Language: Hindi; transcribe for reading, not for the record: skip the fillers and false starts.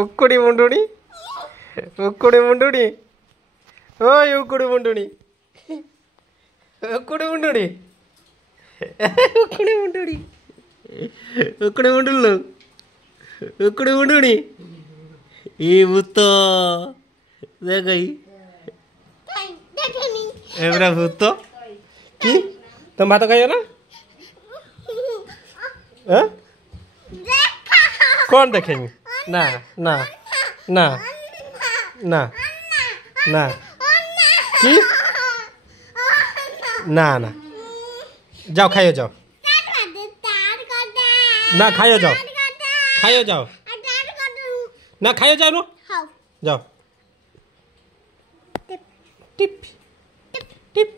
उकुड़ी मुंडुनी उकुड़ी मुंडुनी ओय उकुड़ी मुंडुनी उकुड़ी मुंडुनी उकुड़ी मुंडुनी उकुड़ी मुंडुल्लो उकुड़ी मुंडुनी ये भूत देखई एबरा भूत की तुम भात खाइयो ना हैं कौन देखेंगे ना ना ना ना ना की ना ना जाओ खाइयो जाओ ना खाइयो जाओ ना खाइयो जाओ नो जाओ टिप टिप टिप